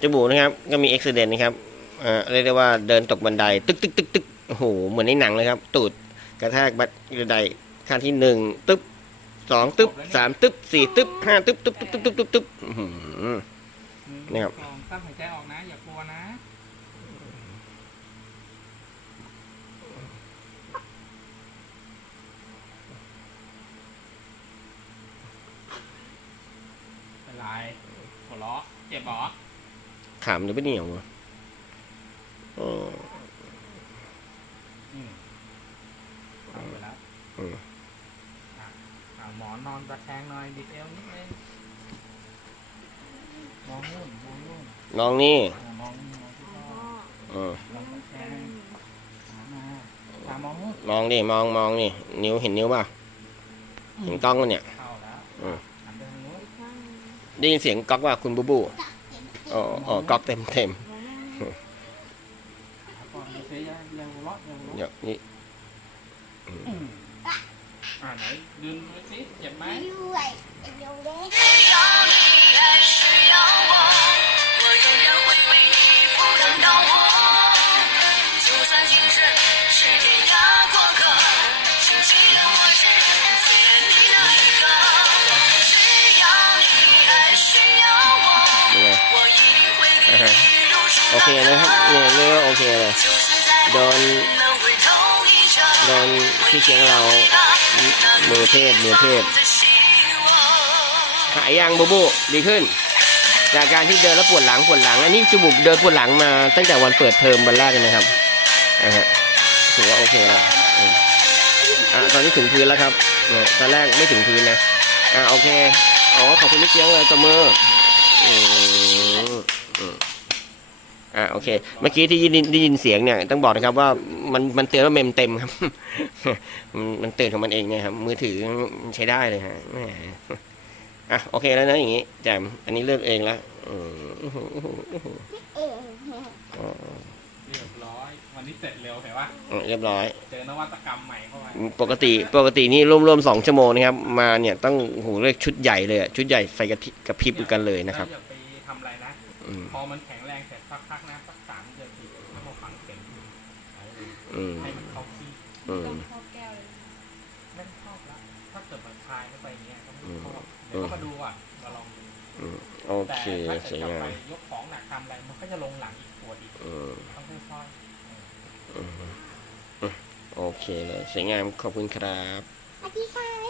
จมูกนะครับ ก็มีอุบิเหตุนะครับเรียกได้ว่าเดินตกบันได ตึกตึกตึกตึกโอ้โห เหมือนในหนังเลยครับ ตูดกระแทกบันไดขั้นที่หนึ่งตึ๊บสองตึ๊บสามตึ๊บสี่ตึ๊บห้าตึ๊บตึ๊บตึ๊บตึ๊บตึ๊บตึ๊บตึ๊บนี่ครับตั้งหายใจออกนะ อย่ากลัวนะเป็นไร หัวเราะเจ็บเหรอขามจะไม่เหนียวอะอ๋ออืมเอาไปแล้วอืมอะอะหมอนนอนตะแคงหน่อยบิดเอวนิดนึงมองนู่นมองนู่นน้องนี่อะมองมองที่พ่ออืมมองตะแคงขามาขามองนู่นมองดิมองมองนี่นิ้วเห็นนิ้วป่ะเห็นกล้องปะเนี่ย เข้าแล้ว อืม หันไปทางนู้น ได้ยินเสียงก๊อกว่าคุณบูบูอ๋ออ๋อก๊อกเต็มเต็มขาก่อนเสียอย่าอย่าหัวเราะอย่าหัวเดี๋ยเราะวนี่อืมอ่าไหนดึงดูสิเจ็บไหม โอเคนะครับเนี่ยนี่ก็โอเคเลยโดนโดนพี่เชียงเรามือเทพมือเทพหายยางบูบูดีขึ้น จากการที่เดินแล้วปวดหลังปวดหลัง อันนี้จมูกเดินปวดหลังมาตั้งแต่วันเปิดเทอมวันแรกเลยนะครับอ่าฮะถือว่าโอเคแล้วอ่าตอนนี้ถึงพื้นแล้วครับตอนแรกไม่ถึงพื้นนะอะโอเคอ๋อขอบคุณพี่เชียงเลยตัวมือ อ่าโอเค เมื่อกี้ที่ได้ยินได้ยินเสียงเนี่ยต้องบอกนะครับว่ามันมันเตือนว่าเมมเต็มครับ มันมันเตือนของมันเองเนี่ยครับมือถือใช้ได้เลยฮะแหมอะโอเคแล้วนะอย่างงี้แจมอันนี้เลือกเองแล้วอืมเรียบร้อยวันนี้เสร็จเร็วเห็นปะอืมเรียบร้อย เจอนวัตกรรมใหม่เข้าไปปกติปกตินี่ร่วมๆสองชั่วโมงนะครับ มาเนี่ยต้องโอ้โหเรียกชุดใหญ่เลยอะชุดใหญ่ไฟกระพริบกระพริบกันเลยนะครับ พอมันแข็งแรงเสร็จสักพักนะสักสามเดือนสี่ให้มาฝังเข็มอืมให้มันเข้าที่อืมไม่ชอบละถ้าเกิดมันคลายเข้าไปอย่างเงี้ยก็อืไม่มชอบเดี๋ยวก็มาดูอะมาลองดูอืมโอแต่เคถ้าสเกิดวยกลับงาไปมยกของหนักทำอะไรมันก็จะลงหลังอีกปวดอีกอืมต้องค่อยอืมอืมโอเคเลยสวยงามขอบคุณครับๆ